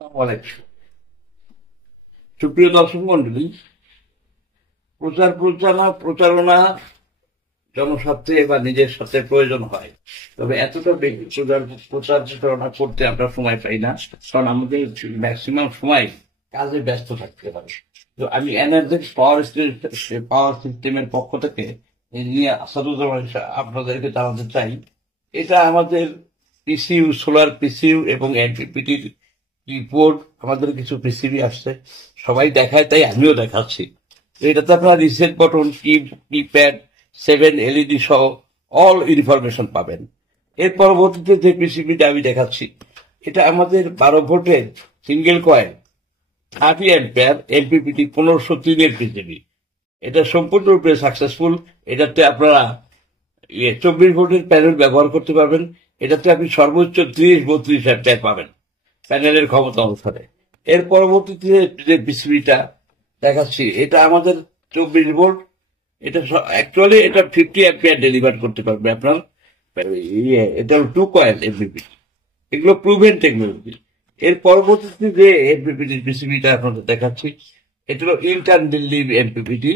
আসসালামু সুপ্রিয় দর্শক মন্ডলী, প্রচারণা জনস্বার্থে বা নিজের সাথে প্রয়োজন হয়, তবে এতটা বেশি প্রচারণা করতে আমরা সময় পাই না, কারণ আমাদের ম্যাক্সিমাম সময় কাজে ব্যস্ত থাকতে পারে। তো আমি এনার্জি পাওয়ার সিস্টেমের পক্ষ থেকে ইঞ্জিনিয়ার আসাদুজ্জামান আপনাদেরকে জানাতে চাই, এটা আমাদের পিসিইউ, সোলার পিসিইউ এবং এনপিপিটির কিবোর্ড, আমাদের কিছু পিসিবি আসছে, সবাই দেখায় তাই আমিও দেখাচ্ছি। এটাতে আপনারা রিসেট বটন, কিপ্যাড, 7 এলইডি সহ অল ইনফরমেশন পাবেন। এর পরবর্তীতে যে পিসিবিটা আমি দেখাচ্ছি, এটা আমাদের 12 ভোল্টের single coil 30 ampere MPPT 1503 PCB. এটা সম্পূর্ণরূপে সাকসেসফুল। এটাতে আপনারা 24 ভোল্টের প্যানেল ব্যবহার করতে পারবেন। এটাতে আপনি সর্বোচ্চ 30-32 অ্যাম্পিয়ার পাবেন প্যানেলের ক্ষমতা অনুসারে। এর পরবর্তীতে যে পিসিবিটা দেখাচ্ছি, এটা আমাদের 24 ভোল্ট। এটা অ্যাকচুয়ালি এটা 50 অ্যাম্পিয়ার ডেলিভার করতে পারবে আপনার। এটা 2 কয়েল এমপিপি, এগুলো প্রুভেন টেকনোলজি। এর পরবর্তীতে যে এমপিপিটি পিসিবিটা আপনাদের দেখাচ্ছি, এটা হলো ইন্টারনালি এমপিপিটি,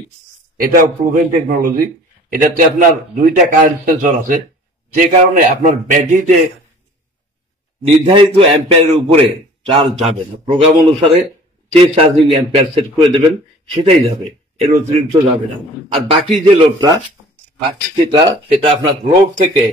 এটাও প্রুভেন টেকনোলজি। এটাতে আপনার 2টা কারেন্ট সেন্সর আছে, যে কারণে আপনার ব্যাটারিতে নির্ধারিত অ্যাম্পিয়ারের উপরে চার্জ যাবে না। প্রোগ্রাম অনুসারে যে চার্জিং অ্যাম্পিয়ার সেট করে দেবেন সেটাই যাবে, এর অতিরিক্ত যাবে না। আর বাকি যে লোডটা, সেটা আপনার লোড থেকে